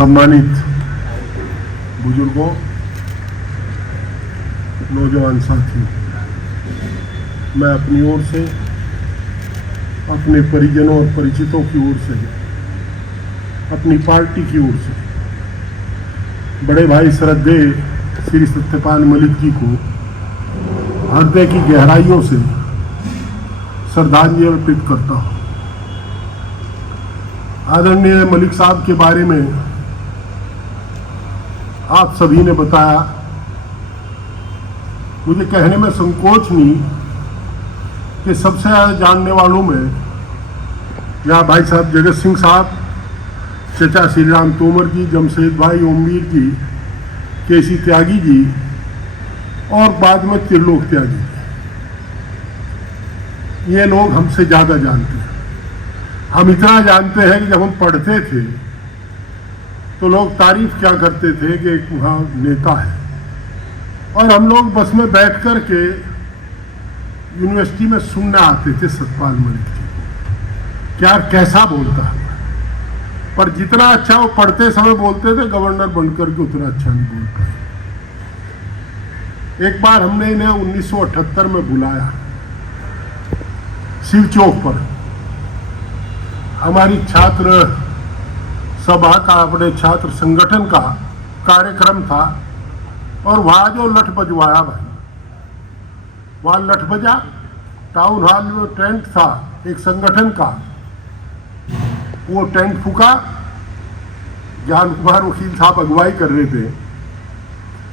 सम्मानित बुजुर्गों, नौजवान साथियों, मैं अपनी ओर से, अपने परिजनों और परिचितों की ओर से, अपनी पार्टी की ओर से बड़े भाई श्रद्धेय श्री सत्यपाल मलिक जी को हृदय की गहराइयों से श्रद्धांजलि अर्पित करता हूँ। आदरणीय मलिक साहब के बारे में आप सभी ने बताया, मुझे कहने में संकोच नहीं कि सबसे ज़्यादा जानने वालों में यहाँ भाई साहब जगत सिंह साहब, चचा श्री राम तोमर जी, जमशेद भाई, ओमवीर जी, केसी त्यागी जी और बाद में त्रिलोक त्यागी, ये लोग हमसे ज़्यादा जानते हैं। हम इतना जानते हैं कि जब हम पढ़ते थे तो लोग तारीफ क्या करते थे कि एक वहाँ नेता है, और हम लोग बस में बैठ कर के यूनिवर्सिटी में सुनने आते थे सत्यपाल मलिक जी को, क्या कैसा बोलता है। पर जितना अच्छा वो पढ़ते समय बोलते थे, गवर्नर बनकर के उतना अच्छा नहीं बोल पाए। एक बार हमने इन्हें 1978 में बुलाया शिव चौक पर, हमारी छात्र सभा का, अपने छात्र संगठन का कार्यक्रम था, और वहाँ जो लठ बजवाया भाई, वहाँ लठ बजा, टाउन हॉल में टेंट था एक संगठन का, वो टेंट फूका, ज्ञान कुमार वकील साहब अगुवाई कर रहे थे।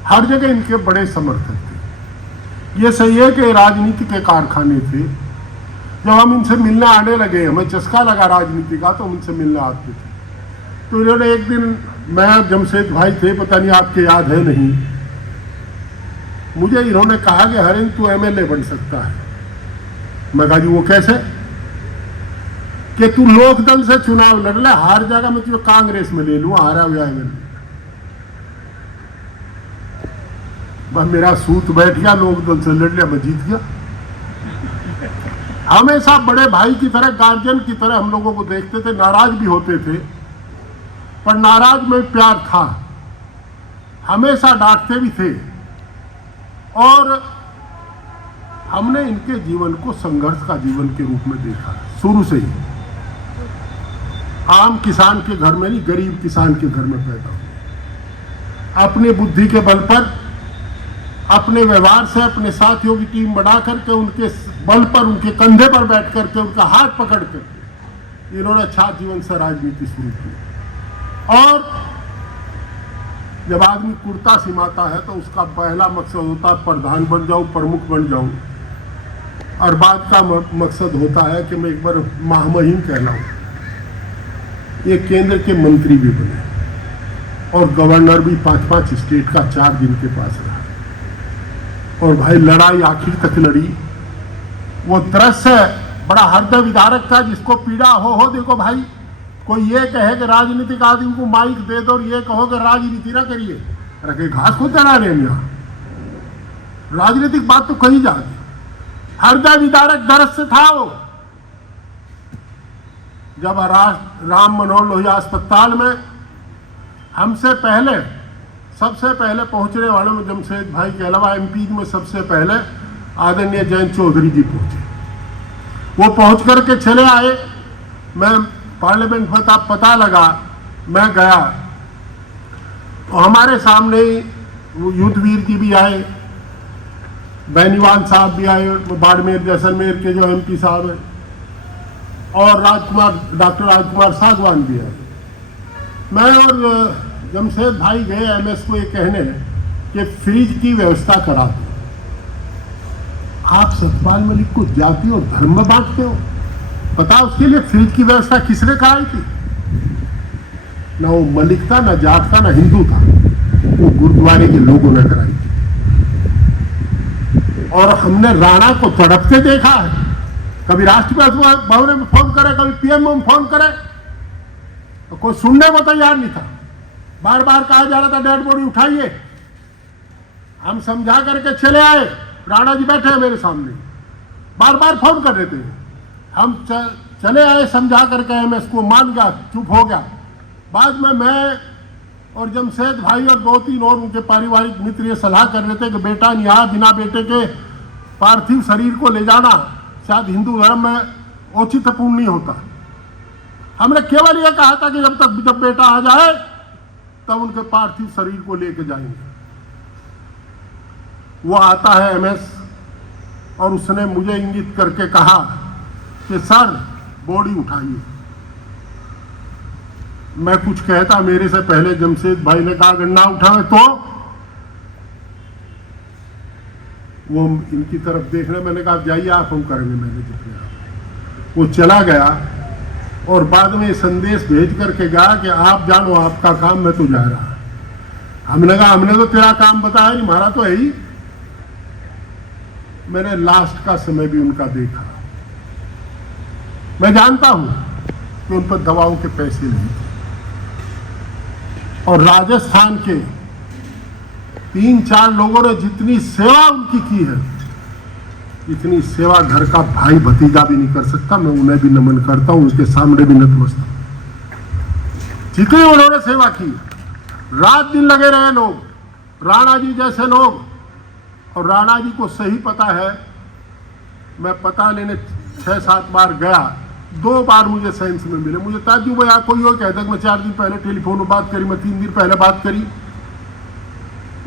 हर जगह इनके बड़े समर्थक थे। ये सही है कि राजनीति के कारखाने थे। जब हम इनसे मिलने आने लगे, हमें चस्का लगा राजनीति का, तो हम इनसे मिलने आते थे। तो इन्होंने एक दिन, मैं जमशेद भाई थे, पता नहीं आपके याद है नहीं, मुझे इन्होंने कहा कि हरिंद तू एमएलए बन सकता है। मैं कहा जी वो कैसे? कि तू लोकदल से चुनाव लड़ ले, हार जाएगा मैं तुझे कांग्रेस में ले लूं, हारा हुआ एमएलए। बस मेरा सूत बैठ गया, लोकदल से लड़ लिया, मैं जीत गया। हमेशा बड़े भाई की तरह, गार्जियन की तरह हम लोगों को देखते थे, नाराज भी होते थे, पर नाराज में प्यार था, हमेशा डांटते भी थे। और हमने इनके जीवन को संघर्ष का जीवन के रूप में देखा शुरू से ही। आम किसान के घर में नहीं, गरीब किसान के घर में पैदा हुए, अपनी बुद्धि के बल पर, अपने व्यवहार से अपने साथियों की टीम बना करके, उनके बल पर, उनके कंधे पर बैठ करके, उनका हाथ पकड़ करके इन्होंने छात्र जीवन से राजनीति शुरू की। और जब आदमी कुर्ता सिमाता है तो उसका पहला मकसद होता है प्रधान बन जाऊं, प्रमुख बन जाऊं, और बाद का मकसद होता है कि मैं एक बार महामहिम कहलाऊं। ये केंद्र के मंत्री भी बने और गवर्नर भी 5-5 स्टेट का 4 दिन के पास रहा। और भाई लड़ाई आखिर तक लड़ी। वो दृश्य बड़ा हृदय विदारक था, जिसको पीड़ा हो देखो भाई, कोई ये कहे कि राजनीतिक आदमी को माइक दे दो और ये कहो कि राजनीति ना करिए, रखे घास को चढ़ा रहे हैं यहाँ, राजनीतिक बात तो कही जाती। हृदय विदारक दृश्य था वो, जब राम मनोहर लोहिया अस्पताल में हमसे पहले, सबसे पहले पहुंचने वालों में जमशेद भाई के अलावा एमपी में सबसे पहले आदरणीय जयंत चौधरी जी पहुंचे। वो पहुंच करके चले आए, मैं पार्लियामेंट में पता लगा, मैं गया तो हमारे सामने युद्धवीर जी भी आए, बेनीवाल साहब भी आए, बाड़मेर जैसलमेर के जो एमपी साहब हैं, और डॉक्टर राजकुमार सागवान भी आए। मैं और जमशेद भाई गए एमएस को ये कहने कि फ्रिज की व्यवस्था करा दो। आप सत्यपाल मलिक को जाति और धर्म में बांटते हो? पता उसके लिए फ्रिज की व्यवस्था किसने कराई थी? ना वो मलिक था, ना जाट था, ना हिंदू था, वो गुरुद्वारे के लोगों ने कराई थी। और हमने राणा को तड़पते देखा है, कभी राष्ट्रपति भवन में फोन करे, कभी पीएम में फोन करे, तो कोई सुनने को तैयार नहीं था। बार बार कहा जा रहा था डेड बॉडी उठाइए, हम समझा करके चले आए। राणा जी बैठे हैं मेरे सामने, बार बार फोन कर रहे थे, हम चले आए समझा करके, एमएस को मान गया, चुप हो गया। बाद में मैं और जमशेद भाई और 2-3 और उनके पारिवारिक मित्र ये सलाह कर रहे थे कि बेटा यहाँ बिना बेटे के पार्थिव शरीर को ले जाना शायद हिंदू धर्म में औचित्यपूर्ण नहीं होता। हमने केवल ये कहा था कि जब बेटा आ जाए तब उनके पार्थिव शरीर को लेके जाएंगे। वो आता है एमएस और उसने मुझे इंगित करके कहा कि सर बॉडी उठाइए। मैं कुछ कहता मेरे से पहले जमशेद भाई ने कहा गन्ना उठाए तो वो इनकी तरफ देखने, मैंने कहा जाइए आप हम करेंगे मैंने जितने। वो चला गया और बाद में संदेश भेज करके गया कि आप जानो आपका काम, मैं तो जा रहा। हमने कहा हमने तो तेरा काम बताया नहीं, हमारा तो है ही। मैंने लास्ट का समय भी उनका देखा। मैं जानता हूं कि उन पर दवाओं के पैसे नहीं थे और राजस्थान के 3-4 लोगों ने जितनी सेवा उनकी की है, इतनी सेवा घर का भाई भतीजा भी नहीं कर सकता। मैं उन्हें भी नमन करता हूं, उनके सामने भी नतमस्तक। जितनी उन्होंने सेवा की, रात दिन लगे रहे लोग, राणा जी जैसे लोग। और राणा जी को सही पता है, मैं पता लेने 6-7 बार गया, 2 बार मुझे साइंस में मिले। मुझे ताज्जुब है, कोई और कहता कि मैं 4 दिन पहले टेलीफोन में बात करी, मैं 3 दिन पहले बात करी।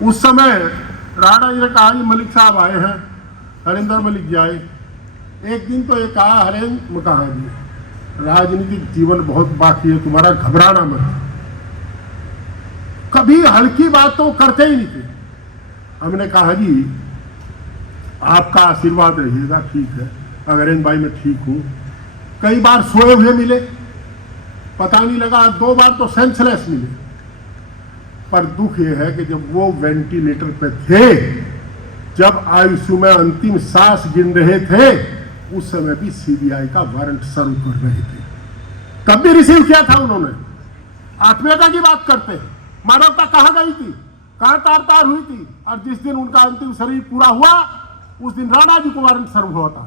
उस समय राणा जी ने कहा जी मलिक साहब आए हैं, हरिंदर मलिक जी आए। एक दिन तो ये कहा हरेंद्र, मैं कहा जी राजनीतिक जीवन बहुत बाकी है, तुम्हारा घबराना मत। कभी हल्की बात तो करते ही नहीं थे। हमने कहा जी आपका आशीर्वाद रहिएगा, ठीक है अग्रसेन भाई मैं ठीक हूं। कई बार सोए हुए मिले, पता नहीं लगा, 2 बार तो सेंसलेस मिले। पर दुख यह है कि जब वो वेंटिलेटर पे थे, जब आईसीयू में अंतिम सांस गिन रहे थे, उस समय भी सीबीआई का वारंट सर्व कर रहे थे। तब भी रिसीव किया था उन्होंने। आत्मीयता की बात करते हैं, मानवता कहां गई थी, कहां तार तार हुई थी। और जिस दिन उनका अंतिम शरीर पूरा हुआ उस दिन राणा जी को वारंट सर्व हुआ था।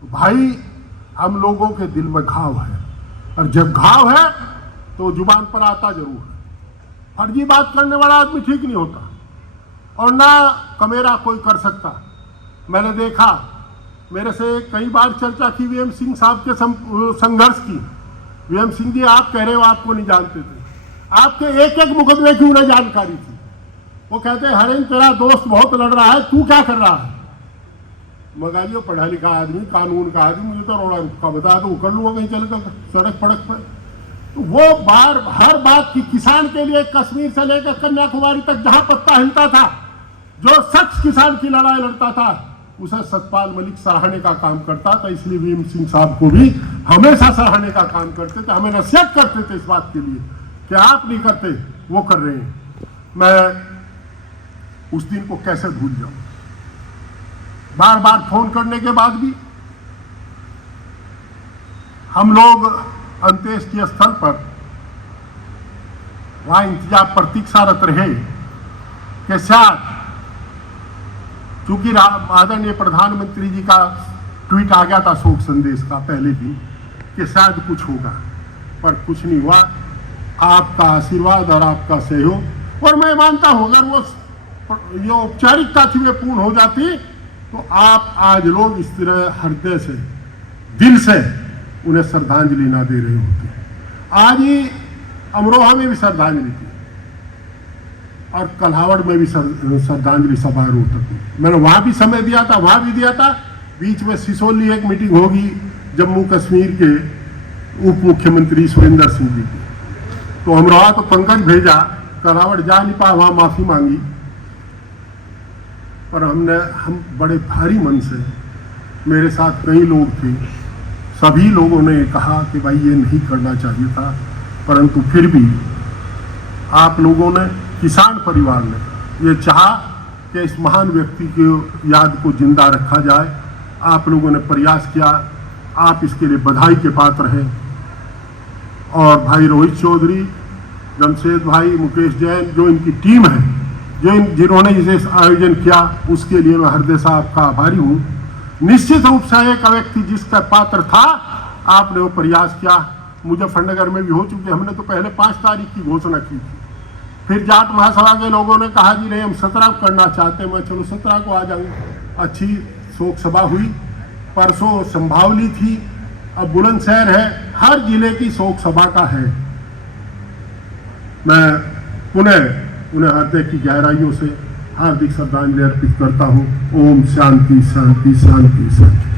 तो भाई हम लोगों के दिल में घाव है, और जब घाव है तो जुबान पर आता जरूर है। फर्जी बात करने वाला आदमी ठीक नहीं होता और ना कमेरा कोई कर सकता। मैंने देखा, मेरे से कई बार चर्चा की वीएम सिंह साहब के संघर्ष की। वीएम सिंह जी आप कह रहे हो आपको नहीं जानते थे, आपके एक एक मुकदमे की उन्हें जानकारी थी। वो कहते हैं हरेंद्र तेरा दोस्त बहुत लड़ रहा है, तू क्या कर रहा है। मगर ये पढ़ा लिखा आदमी, कानून का आदमी, मुझे तो रोड़ा रुका बता दो, कर लूंगा कहीं चल कर सड़क पड़क पर। तो वो हर बात की, किसान के लिए कश्मीर से लेकर कन्याकुमारी तक जहां पत्ता हिलता था, जो सच किसान की लड़ाई लड़ता था, उसे सतपाल मलिक सराहने का काम करता था। इसलिए वीएम सिंह साहब को भी हमेशा सराहने का काम करते थे, हमें नसीहत करते थे इस बात के लिए कि आप नहीं करते, वो कर रहे हैं। मैं उस दिन को कैसे भूल जाऊं। बार बार फोन करने के बाद भी हम लोग अंत्येष्टि स्थल पर वहां इंतजार प्रतीक्षारत रहे कि शायद, चूंकि आदरणीय प्रधानमंत्री जी का ट्वीट आ गया था शोक संदेश का पहले दिन कि शायद कुछ होगा, पर कुछ नहीं हुआ। आपका आशीर्वाद और आपका सहयोग, और मैं मानता हूं अगर वो ये औपचारिकता थी वे पूर्ण हो जाती तो आप आज लोग इस तरह हृदय से, दिल से उन्हें श्रद्धांजलि ना दे रहे होते। आज ही अमरोहा में भी श्रद्धांजलि थी और कल्हावड़ में भी श्रद्धांजलि समारोह तक मैंने वहां भी समय दिया था, वहां भी दिया था। बीच में सिसोली एक मीटिंग होगी जम्मू कश्मीर के उप मुख्यमंत्री सुरेंद्र सिंह जी की, तो अमरोहा तो पंकज भेजा, कल्हावड़ जा नहीं पाया, वहां माफी मांगी। पर हम बड़े भारी मन से, मेरे साथ कई लोग थे, सभी लोगों ने कहा कि भाई ये नहीं करना चाहिए था, परंतु फिर भी आप लोगों ने, किसान परिवार ने ये चाहा कि इस महान व्यक्ति की याद को जिंदा रखा जाए। आप लोगों ने प्रयास किया, आप इसके लिए बधाई के पात्र हैं। और भाई रोहित चौधरी, जमशेद भाई, मुकेश जैन, जो इनकी टीम है, जिन्होंने इसे आयोजन किया, उसके लिए मैं हृदय से आपका आभारी हूँ। निश्चित रूप से एक व्यक्ति जिसका पात्र था, आपने वो प्रयास किया। मुजफ्फरनगर में भी हो चुके, हमने तो पहले 5 तारीख की घोषणा की थी फिर जाट महासभा के लोगों ने कहा जी नहीं हम 17 को करना चाहते हैं। मैं चलो 17 को आ जाऊंगा। अच्छी शोक सभा हुई। परसों संभावली थी, अब बुलंदशहर है। हर जिले की शोक सभा का है। मैं पुनः उन्हें हृदय की गहराइयों से हार्दिक श्रद्धांजलि अर्पित करता हूँ। ओम शांति शांति शांति शांति।